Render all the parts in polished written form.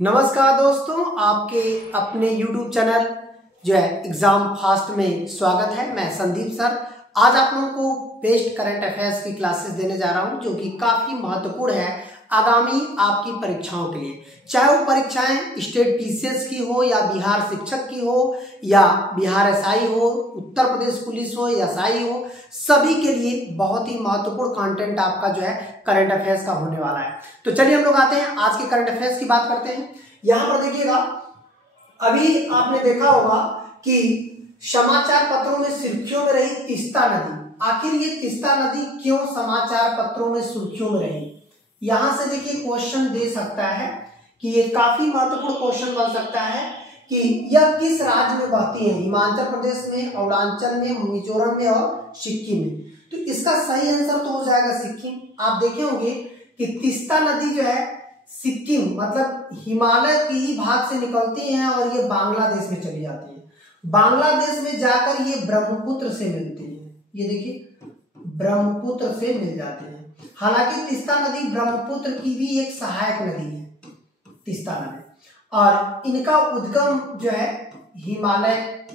नमस्कार दोस्तों, आपके अपने YouTube चैनल जो है एग्जाम फास्ट में स्वागत है। मैं संदीप सर आज आप लोगों को बेस्ट करंट अफेयर्स की क्लासेस देने जा रहा हूं, जो कि काफी महत्वपूर्ण है आगामी आपकी परीक्षाओं के लिए। चाहे वो परीक्षाएं स्टेट पीसीएस की हो या बिहार शिक्षक की हो या बिहार एसआई हो, उत्तर प्रदेश पुलिस हो या एसआई हो, सभी के लिए बहुत ही महत्वपूर्ण कंटेंट आपका जो है करंट अफेयर्स का होने वाला है। तो चलिए हम लोग आते हैं आज के करंट अफेयर्स की बात करते हैं। यहां पर देखिएगा, अभी आपने देखा होगा कि समाचार पत्रों में सुर्खियों में रही तीस्ता नदी। आखिर ये तीस्ता नदी क्यों समाचार पत्रों में सुर्खियों में रही? यहां से देखिए क्वेश्चन दे सकता है कि ये काफी महत्वपूर्ण क्वेश्चन बन सकता है कि यह किस राज्य में बहती है, हिमाचल प्रदेश में, अरुणाचल में, मिजोरम में और सिक्किम में। तो इसका सही आंसर तो हो जाएगा सिक्किम। आप देखे होंगे कि तीस्ता नदी जो है सिक्किम मतलब हिमालय के ही भाग से निकलती है और ये बांग्लादेश में चली जाती है। बांग्लादेश में जाकर ये ब्रह्मपुत्र से मिलती है। ये देखिए ब्रह्मपुत्र से मिल जाते हैं। हालांकि तीस्ता नदी ब्रह्मपुत्र की भी एक सहायक नदी है तीस्ता नदी, और इनका उद्गम जो है हिमालय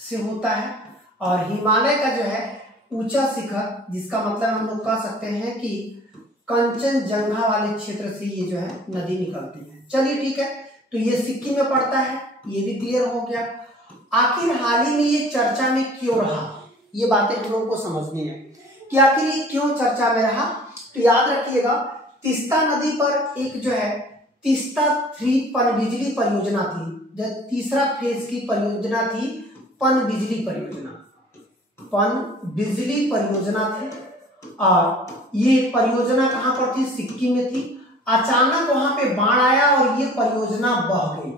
से होता है। और हिमालय का जो है ऊंचा शिखर, जिसका मतलब हम लोग कह सकते हैं कि कंचनजंगा वाले क्षेत्र से ये जो है नदी निकलती है। चलिए ठीक है, तो ये सिक्किम में पड़ता है, ये भी क्लियर हो गया। आखिर हाल ही में ये चर्चा में क्यों रहा, ये बातें हम लोगों को समझनी है कि आखिर ये क्यों चर्चा में रहा। तो याद रखिएगा, तीस्ता नदी पर एक जो है तीस्ता 3 पनबिजली परियोजना थी। जो तीसरा फेज की परियोजना थी पनबिजली परियोजना, पनबिजली परियोजना थी। और ये परियोजना कहां पर थी? सिक्किम में थी। अचानक वहां पे बाढ़ आया और ये परियोजना बह गई।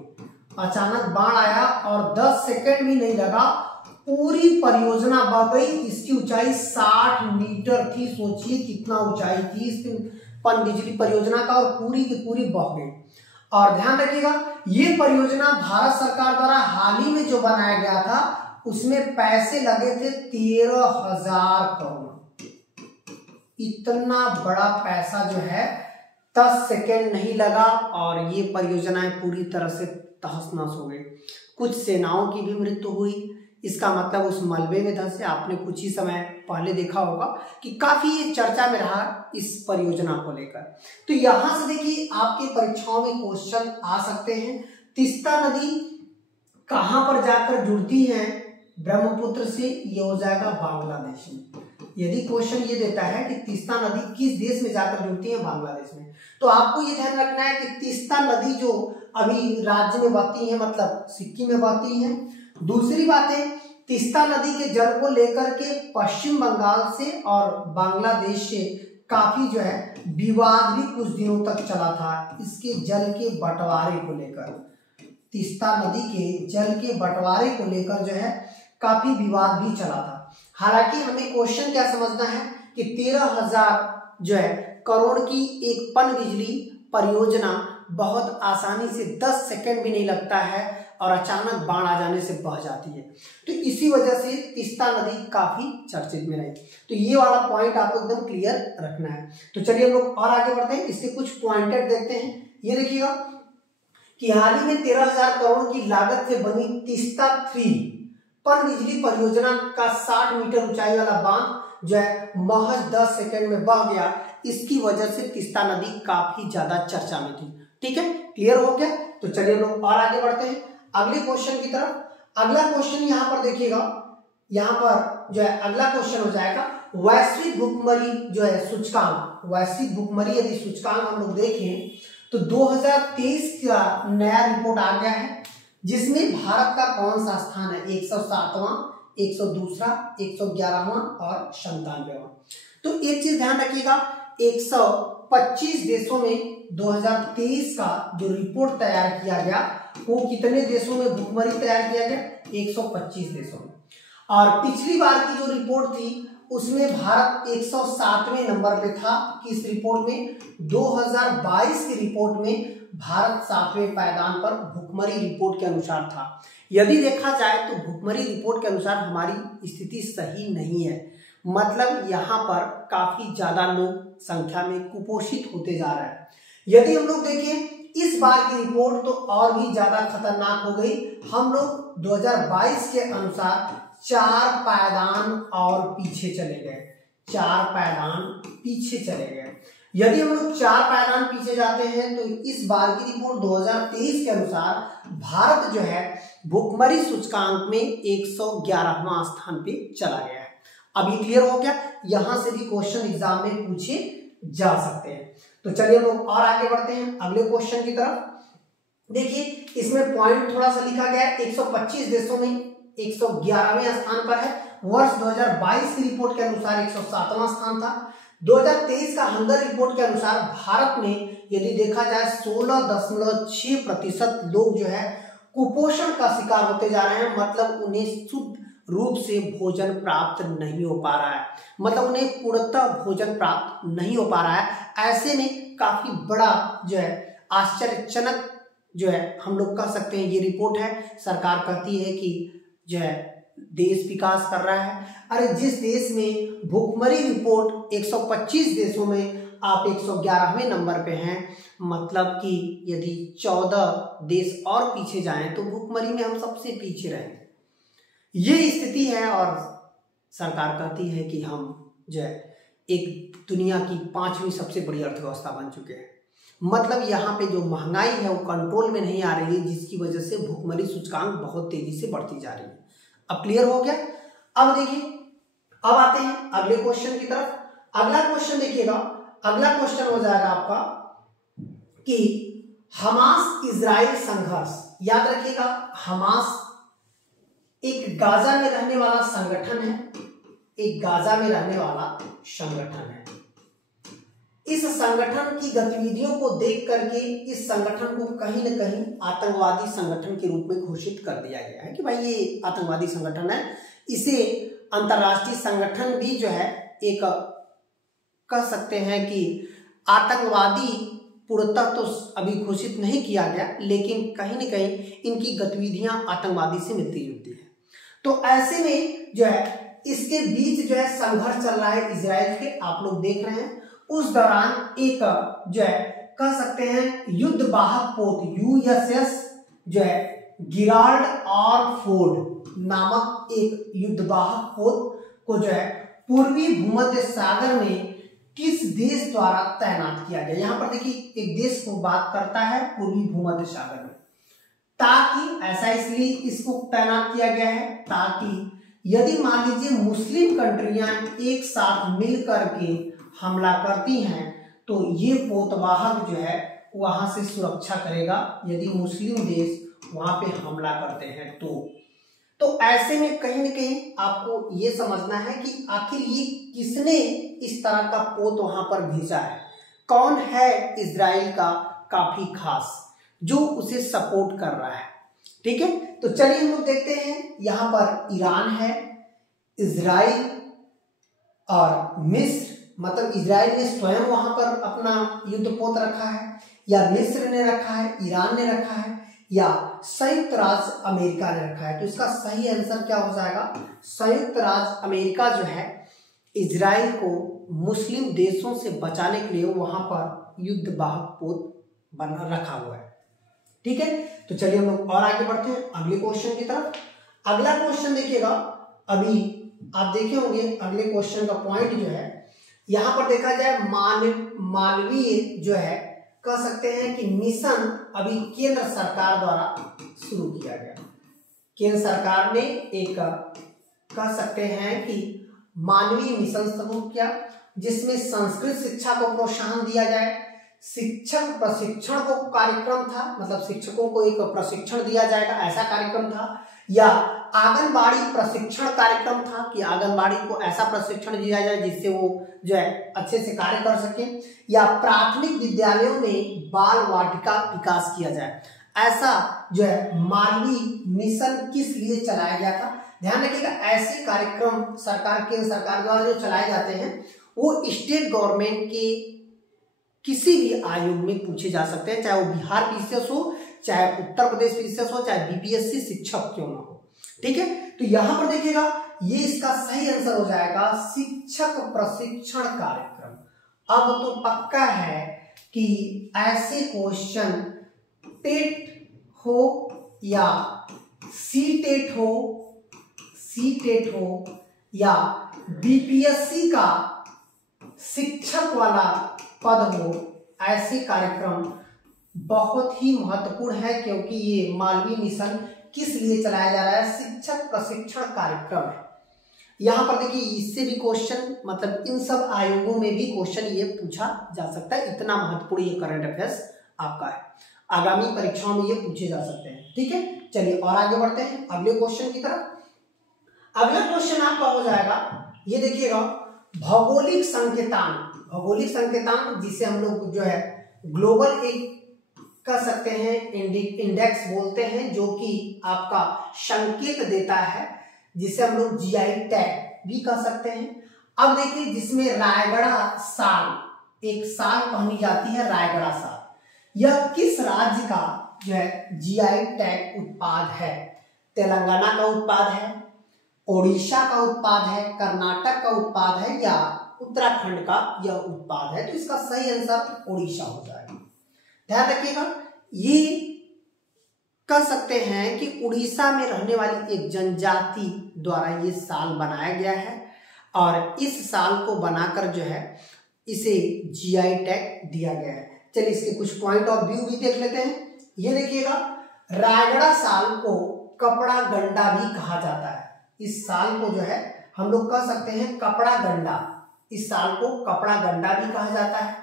अचानक बाढ़ आया और 10 सेकंड भी नहीं लगा, पूरी परियोजना बह गई। इसकी ऊंचाई 60 मीटर थी। सोचिए कितना ऊंचाई थी इस पनबिजली परियोजना का, और पूरी की पूरी बह गई। और ध्यान रखिएगा, ये परियोजना भारत सरकार द्वारा हाल ही में जो बनाया गया था, उसमें पैसे लगे थे 13,000 करोड़। इतना बड़ा पैसा जो है 10 सेकेंड नहीं लगा और ये परियोजनाएं पूरी तरह से तहस नहस हो गई। कुछ सेनाओं की भी मृत्यु हुई। इसका मतलब उस मलबे में धंसे। आपने कुछ ही समय पहले देखा होगा कि काफी ये चर्चा में रहा इस परियोजना को लेकर। तो यहां से देखिए आपके परीक्षाओं में क्वेश्चन आ सकते हैं। तीस्ता नदी कहां पर जाकर जुड़ती है ब्रह्मपुत्र से? ये हो जाएगा बांग्लादेश में। यदि क्वेश्चन ये देता है कि तीस्ता नदी किस देश में जाकर जुड़ती है? बांग्लादेश में। तो आपको ये ध्यान रखना है कि तीस्ता नदी जो अभी राज्य में बहती है, मतलब सिक्किम में बहती है। दूसरी बात है, तीस्ता नदी के जल को लेकर के पश्चिम बंगाल से और बांग्लादेश से काफी जो है विवाद भी कुछ दिनों तक चला था। इसके जल के बंटवारे को लेकर, तीस्ता नदी के जल के बंटवारे को लेकर जो है काफी विवाद भी चला था। हालांकि हमें क्वेश्चन क्या समझना है कि 13,000 जो है करोड़ की एक पनबिजली परियोजना बहुत आसानी से 10 सेकंड भी नहीं लगता है और अचानक बाढ़ आ जाने से बह जाती है। तो इसी वजह से तीस्ता नदी काफी चर्चित में रही। तो ये वाला पॉइंट आपको एकदम क्लियर रखना है। तो चलिए हम लोग और आगे बढ़ते हैं, इसके कुछ पॉइंटेड देखते हैं। ये देखिएगा कि हाल ही में 13,000 करोड़ की लागत से बनी तीस्ता 3 पनबिजली परियोजना का 60 मीटर ऊंचाई वाला बांध जो है महज 10 सेकंड में बह गया। इसकी वजह से तीस्ता नदी काफी ज्यादा चर्चा में थी। ठीक है, क्लियर हो गया। तो चलिए हम लोग और आगे बढ़ते हैं अगले क्वेश्चन की तरफ। अगला क्वेश्चन यहाँ पर देखिएगा, यहाँ पर जो है अगला क्वेश्चन हो जाएगा वैश्विक भुखमरी जो है सूचकांक। वैश्विक भुखमरी यदि सूचकांक हम लोग देखें तो 2023 का नया रिपोर्ट आ गया है, जिसमें भारत का कौन सा स्थान है? 107वां, 102वां, 111वां और 97वां। तो एक चीज ध्यान रखिएगा, 125 देशों में 2023 का जो रिपोर्ट तैयार किया गया, वो कितने देशों में भुखमरी तैयार किया गया? 125 देशों में। और पिछली बार की जो रिपोर्ट थी उसमें भारत 107वें नंबर पे था। किस रिपोर्ट में? 2022 की रिपोर्ट में भारत 7वें पायदान पर भुखमरी रिपोर्ट के अनुसार था। यदि देखा जाए तो भुखमरी रिपोर्ट के अनुसार हमारी स्थिति सही नहीं है। मतलब यहाँ पर काफी ज्यादा लोग संख्या में कुपोषित होते जा रहे हैं। यदि हम लोग देखें इस बार की रिपोर्ट तो और भी ज्यादा खतरनाक हो गई। हम लोग 2022 के अनुसार 4 पायदान और पीछे चले गए, 4 पायदान पीछे चले गए। यदि हम लोग 4 पायदान पीछे जाते हैं तो इस बार की रिपोर्ट 2023 के अनुसार भारत जो है भुखमरी सूचकांक में 111वां स्थान पे चला गया है। अब ये क्लियर हो गया, यहां से भी क्वेश्चन एग्जाम में पूछे जा सकते हैं। तो चलिए हम लोग और आगे बढ़ते हैं अगले क्वेश्चन की तरफ। देखिए इसमें पॉइंट थोड़ा सा लिखा गया है, 125 देशों में 111वें स्थान पर है। वर्ष 2022 की रिपोर्ट के अनुसार 107वां स्थान था। 2023 का हंगर रिपोर्ट के अनुसार भारत में यदि देखा जाए 16.6% लोग जो है कुपोषण का शिकार होते जा रहे हैं, मतलब उन्हें शुद्ध रूप से भोजन प्राप्त नहीं हो पा रहा है, मतलब उन्हें पूर्णतः भोजन प्राप्त नहीं हो पा रहा है। ऐसे में काफी बड़ा जो है आश्चर्यजनक जो है हम लोग कह सकते हैं ये रिपोर्ट है। सरकार कहती है कि जो है देश विकास कर रहा है। अरे जिस देश में भुखमरी रिपोर्ट 125 देशों में आप 111वें नंबर पे हैं, मतलब कि यदि 14 देश और पीछे जाएं तो भुखमरी में हम सबसे पीछे रहेंगे। ये स्थिति है और सरकार कहती है कि हम जो है एक दुनिया की 5वीं सबसे बड़ी अर्थव्यवस्था बन चुके हैं। मतलब यहाँ पे जो महंगाई है वो कंट्रोल में नहीं आ रही है, जिसकी वजह से भुखमरी सूचकांक बहुत तेजी से बढ़ती जा रही है। अब क्लियर हो गया। अब देखिए, अब आते हैं अगले क्वेश्चन की तरफ। अगला क्वेश्चन देखिएगा, अगला क्वेश्चन हो जाएगा आपका कि हमास इजराइल संघर्ष। याद रखिएगा, हमास एक गाजा में रहने वाला संगठन है, एक गाजा में रहने वाला संगठन है। इस संगठन की गतिविधियों को देख करके इस संगठन को कहीं न कहीं आतंकवादी संगठन के रूप में घोषित कर दिया गया है कि भाई ये आतंकवादी संगठन है। इसे अंतर्राष्ट्रीय संगठन भी जो है एक कह सकते हैं कि आतंकवादी पूर्णतः तो अभी घोषित नहीं किया गया, लेकिन कहीं न कहीं इनकी गतिविधियां आतंकवादी से मिलती जुलती है। तो ऐसे में जो है इसके बीच जो है संघर्ष चल रहा है इजराइल के, आप लोग देख रहे हैं। उस दौरान एक जो है कह सकते हैं युद्ध वाहक पोत USS जो है गिराल्ड और फोर्ड नामक एक युद्ध वाहक पोत को जो है पूर्वी भूमध्य सागर में किस देश द्वारा तैनात किया गया। यहां पर देखिए एक देश को बात करता है पूर्वी भूमध्य सागर में, ताकि ऐसा इसलिए इसको तैनात किया गया है ताकि यदि मान लीजिए मुस्लिम कंट्रियां एक साथ मिल करके हमला करती हैं तो ये पोतवाहक जो है वहां से सुरक्षा करेगा यदि मुस्लिम देश वहां पे हमला करते हैं तो ऐसे में कहीं न कहीं आपको ये समझना है कि आखिर ये किसने इस तरह का पोत वहां पर भेजा है, कौन है इजराइल का काफी खास जो उसे सपोर्ट कर रहा है। ठीक है, तो चलिए हम लोग देखते हैं। यहां पर ईरान है, इजराइल और मिस्र, मतलब इजराइल ने स्वयं वहां पर अपना युद्धपोत रखा है, या मिस्र ने रखा है, ईरान ने रखा है, या संयुक्त राज्य अमेरिका ने रखा है। तो इसका सही आंसर क्या हो जाएगा, संयुक्त राज्य अमेरिका जो है इजराइल को मुस्लिम देशों से बचाने के लिए वहां पर युद्ध वाहक पोत बना रखा हुआ है। ठीक है, तो चलिए हम लोग और आगे बढ़ते हैं अगले क्वेश्चन की तरफ। अगला क्वेश्चन देखिएगा, अभी आप देखे होंगे अगले क्वेश्चन का पॉइंट जो है यहां पर देखा जाए मानवीय जो है कह सकते हैं कि मिशन अभी केंद्र सरकार द्वारा शुरू किया गया। केंद्र सरकार ने एक कह सकते हैं कि मानवीय मिशन शुरू किया जिसमें संस्कृत शिक्षा को प्रोत्साहन दिया जाए, शिक्षक प्रशिक्षण को कार्यक्रम था, मतलब शिक्षकों को एक प्रशिक्षण दिया जाएगा ऐसा कार्यक्रम था, या आंगनबाड़ी प्रशिक्षण कार्यक्रम था कि आंगनबाड़ी को ऐसा प्रशिक्षण दिया जाए जिससे वो जो है अच्छे से कार्य कर सके, या प्राथमिक विद्यालयों में बाल वाटिका विकास किया जाए। ऐसा जो है मानवीय मिशन किस लिए चलाया गया था, ध्यान रखिएगा। ऐसे कार्यक्रम केंद्र सरकार द्वारा जो चलाए जाते हैं वो स्टेट गवर्नमेंट के किसी भी आयोग में पूछे जा सकते हैं, चाहे वो बिहार पीसीएस हो, चाहे उत्तर प्रदेश पीसीएस हो, चाहे बीपीएससी शिक्षक क्यों ना हो। ठीक है, तो यहां पर देखिएगा ये इसका सही आंसर हो जाएगा शिक्षक प्रशिक्षण कार्यक्रम। अब तो पक्का है कि ऐसे क्वेश्चन टेट हो या सी टेट हो या बीपीएससी का शिक्षक वाला पद हो, ऐसे कार्यक्रम बहुत ही महत्वपूर्ण है, क्योंकि ये मालवीय मिशन किस लिए चलाया जा रहा है? शिक्षक प्रशिक्षण कार्यक्रम है। यहाँ पर देखिए इससे भी क्वेश्चन, मतलब इन सब आयोगों में भी क्वेश्चन ये पूछा जा सकता है, इतना महत्वपूर्ण ये करंट अफेयर्स आपका है, आगामी परीक्षाओं में ये पूछे जा सकते हैं। ठीक है, चलिए और आगे बढ़ते हैं अगले क्वेश्चन की तरफ। अगला क्वेश्चन आपका हो जाएगा, ये देखिएगा, भौगोलिक संकेतांक जिसे हम लोग जो है ग्लोबल एक कह सकते हैं, इंडेक्स बोलते हैं, जो कि आपका संकेत देता है, जिसे हम लोग जीआई टैग भी कह सकते हैं। अब देखिए जिसमें रायगढ़ साल, एक साल कहनी जाती है रायगढ़ साल, यह किस राज्य का जो है जीआई टैग उत्पाद है? तेलंगाना का उत्पाद है, ओडिशा का उत्पाद है, कर्नाटक का उत्पाद है या उत्तराखंड का यह उत्पाद है? तो इसका सही आंसर ओडिशा हो जाएगा। ध्यान रखिएगा, ये कह सकते हैं कि उड़ीसा में रहने वाली एक जनजाति द्वारा ये साल बनाया गया है, और इस साल को बनाकर जो है इसे जीआई टैग दिया गया है। चलिए इसके कुछ पॉइंट ऑफ व्यू भी देख लेते हैं। ये देखिएगा, रायगढ़ साल को कपड़ा गंडा भी कहा जाता है। इस साल को जो है हम लोग कह सकते हैं कपड़ा गंडा, इस साल को कपड़ा गंडा भी कहा जाता है।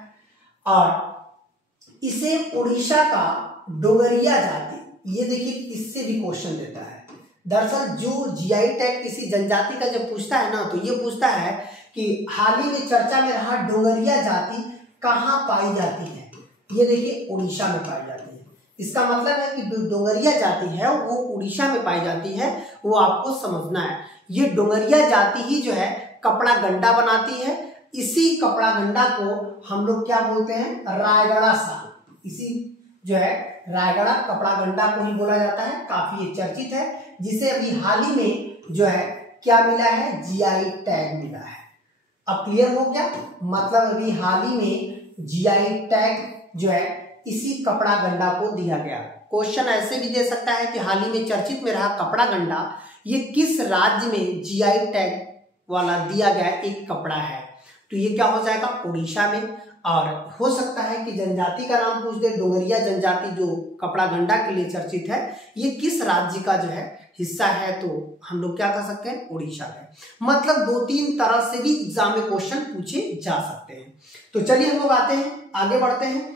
और इसे उड़ीसा का डोगरिया जाति, ये देखिए इससे भी क्वेश्चन देता है। दरअसल जो जीआई टैग किसी जनजाति का जब पूछता है ना, तो ये पूछता है कि हाल ही में चर्चा में रहा डोगरिया जाति कहाँ पाई जाती है? ये देखिए उड़ीसा में पाई जाती है। इसका मतलब है कि डोगरिया जाति है वो उड़ीसा में पाई जाती है, वो आपको समझना है। ये डोगरिया जाति ही जो है कपड़ा गंडा बनाती है। इसी कपड़ा गंडा को हम लोग क्या बोलते हैं? रायगढ़ साल। इसी जो है रायगढ़ कपड़ा गंडा को ही बोला जाता है, काफी ये चर्चित है, जिसे अभी हाल ही में जो है क्या मिला है? जीआई टैग मिला है। अब क्लियर हो गया, मतलब अभी हाल ही में जीआई टैग जो है इसी कपड़ा गंडा को दिया गया। क्वेश्चन ऐसे भी दे सकता है कि हाल ही में चर्चित में रहा कपड़ा गंडा ये किस राज्य में जीआई टैग वाला दिया गया एक कपड़ा है? तो ये क्या हो जाएगा? उड़ीसा में। और हो सकता है कि जनजाति का नाम पूछ दे, डोगरिया जनजाति जो कपड़ा गंडा के लिए चर्चित है, ये किस राज्य का जो है हिस्सा है? तो हम लोग क्या कर सकते हैं? उड़ीसा में। मतलब 2-3 तरह से भी एग्जाम में क्वेश्चन पूछे जा सकते हैं। तो चलिए हम लोग आते हैं, आगे बढ़ते हैं।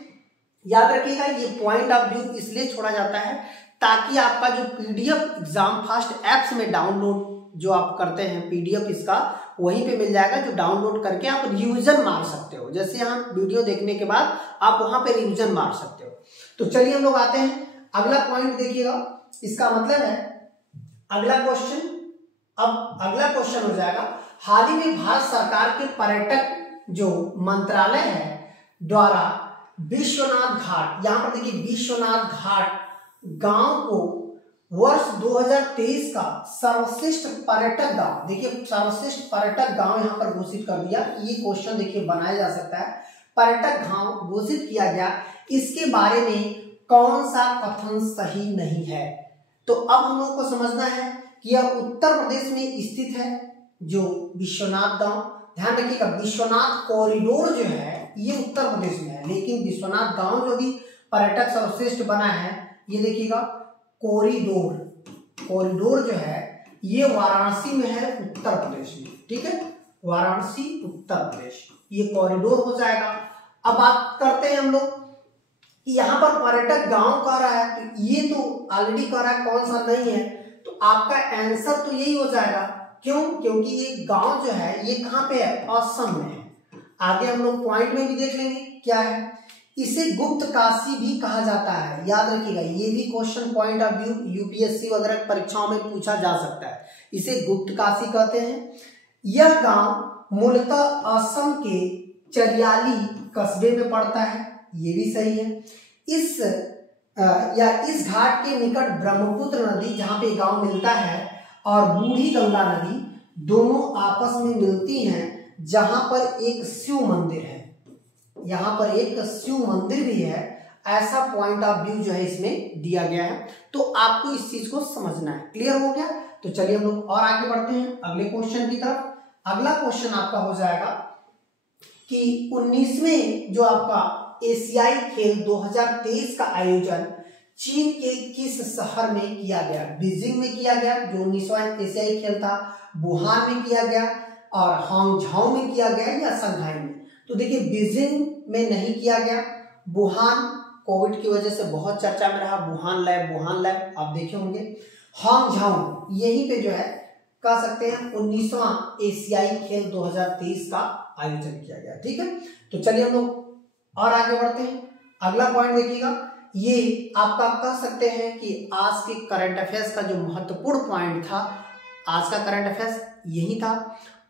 याद रखिएगा ये पॉइंट ऑफ व्यू इसलिए छोड़ा जाता है ताकि आपका जो पीडीएफ एग्जाम फास्ट ऐप्स में डाउनलोड जो आप करते हैं पीडीएफ इसका वहीं पे मिल जाएगा, जो डाउनलोड करके आप रिवीजन मार सकते हो। जैसे यहाँ वीडियो देखने के बाद आप वहां पे रिवीजन मार सकते हो। तो चलिए हम लोग आते हैं, अगला पॉइंट देखिएगा, इसका मतलब है अगला क्वेश्चन। अब अगला क्वेश्चन हो जाएगा, हाल ही में भारत सरकार के पर्यटक जो मंत्रालय है द्वारा विश्वनाथ घाट, यहाँ पर देखिए विश्वनाथ घाट गांव को वर्ष 2023 का सर्वश्रेष्ठ पर्यटक गांव, देखिए सर्वश्रेष्ठ पर्यटक गांव यहाँ पर घोषित कर दिया। ये क्वेश्चन देखिए बनाया जा सकता है, पर्यटक गांव घोषित किया गया, इसके बारे में कौन सा कथन सही नहीं है? तो अब हम लोग को समझना है कि यह उत्तर प्रदेश में स्थित है जो विश्वनाथ गांव। ध्यान रखिएगा विश्वनाथ कॉरिडोर जो है ये उत्तर प्रदेश में है, लेकिन विश्वनाथ गांव जो भी पर्यटक सर्वश्रेष्ठ बना है, ये देखिएगा कॉरिडोर जो है ये वाराणसी में है, उत्तर प्रदेश में। ठीक है, वाराणसी उत्तर प्रदेश, ये कॉरिडोर हो जाएगा। अब बात करते हैं हम लोग कि यहाँ पर पर्यटक गांव कह रहा है, तो ये तो ऑलरेडी कह रहा है कौन सा नहीं है, तो आपका आंसर तो यही हो जाएगा। क्यों? क्योंकि ये गांव जो है ये कहाँ पे है? असम में है। आगे हम लोग पॉइंट में भी देख लेंगे क्या है। इसे गुप्त काशी भी कहा जाता है, याद रखिएगा ये भी question point of view UPSC वगैरह परीक्षाओं में पूछा जा सकता है। इसे गुप्त काशी कहते हैं। यह गांव मूलतः असम के चरियाली कस्बे में पड़ता है, ये भी सही है। इस घाट के निकट ब्रह्मपुत्र नदी जहां पे गांव मिलता है और बूढ़ी गंगा नदी दोनों आपस में मिलती हैं, जहां पर एक शिव मंदिर है, यहाँ पर एक शिव मंदिर भी है। ऐसा पॉइंट ऑफ व्यू जो है इसमें दिया गया है। तो आपको इस चीज को समझना है। क्लियर हो गया? तो चलिए हम लोग और आगे बढ़ते हैं अगले क्वेश्चन की तरफ। अगला क्वेश्चन आपका हो जाएगा कि 19वें जो आपका एशियाई खेल 2023 का आयोजन चीन के किस शहर में किया गया? बीजिंग में किया गया जो 19वां एशियाई खेल था, वुहान में किया गया और हांगझाओ में किया गया या शंघाई में? तो देखिए बीजिंग में नहीं किया गया, वुहान कोविड की वजह से बहुत चर्चा में रहा, वुहान लैब आप देखे होंगे। हांगझाओ यहीं पे जो है कह सकते हैं 19वां एशियाई खेल 2023 का आयोजन किया गया। ठीक है, तो चलिए हम लोग और आगे बढ़ते हैं। अगला पॉइंट देखिएगा, ये आपका कह सकते हैं कि आज के करंट अफेयर्स का जो महत्वपूर्ण पॉइंट था, आज का करंट अफेयर्स यही था।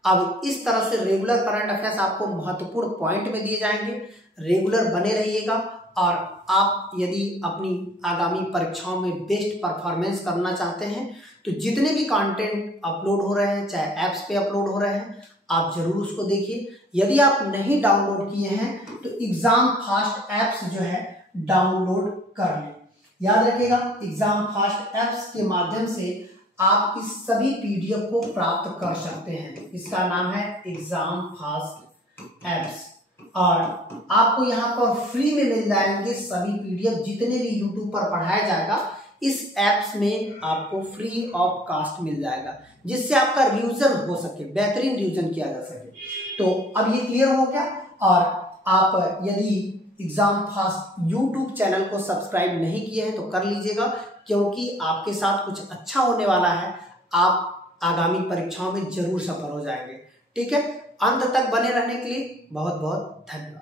अब इस तरह से रेगुलर करंट अफेयर्स आपको महत्वपूर्ण पॉइंट में दिए जाएंगे, रेगुलर बने रहिएगा। और आप यदि अपनी आगामी परीक्षाओं में बेस्ट परफॉर्मेंस करना चाहते हैं तो जितने भी कंटेंट अपलोड हो रहे हैं, चाहे ऐप्स पे अपलोड हो रहे हैं, आप जरूर उसको देखिए। यदि आप नहीं डाउनलोड किए हैं तो एग्जाम फास्ट ऐप्स जो है डाउनलोड कर लें। याद रखिएगा, एग्जाम फास्ट ऐप्स के माध्यम से आप इस सभी पीडीएफ को प्राप्त कर सकते हैं। इसका नाम है एग्जाम फास्ट ऐप्स और आपको यहाँ पर फ्री में मिल जाएंगे सभी पीडीएफ, जितने भी यूट्यूब पर पढ़ाया जाएगा इस ऐप्स में आपको फ्री ऑफ कास्ट मिल जाएगा, जिससे आपका रिवीजन हो सके, बेहतरीन रिवीजन किया जा सके। तो अब ये क्लियर हो गया। और आप यदि एग्जाम फास्ट यूट्यूब चैनल को सब्सक्राइब नहीं किए हैं तो कर लीजिएगा, क्योंकि आपके साथ कुछ अच्छा होने वाला है। आप आगामी परीक्षाओं में जरूर सफल हो जाएंगे। ठीक है, अंत तक बने रहने के लिए बहुत बहुत धन्यवाद।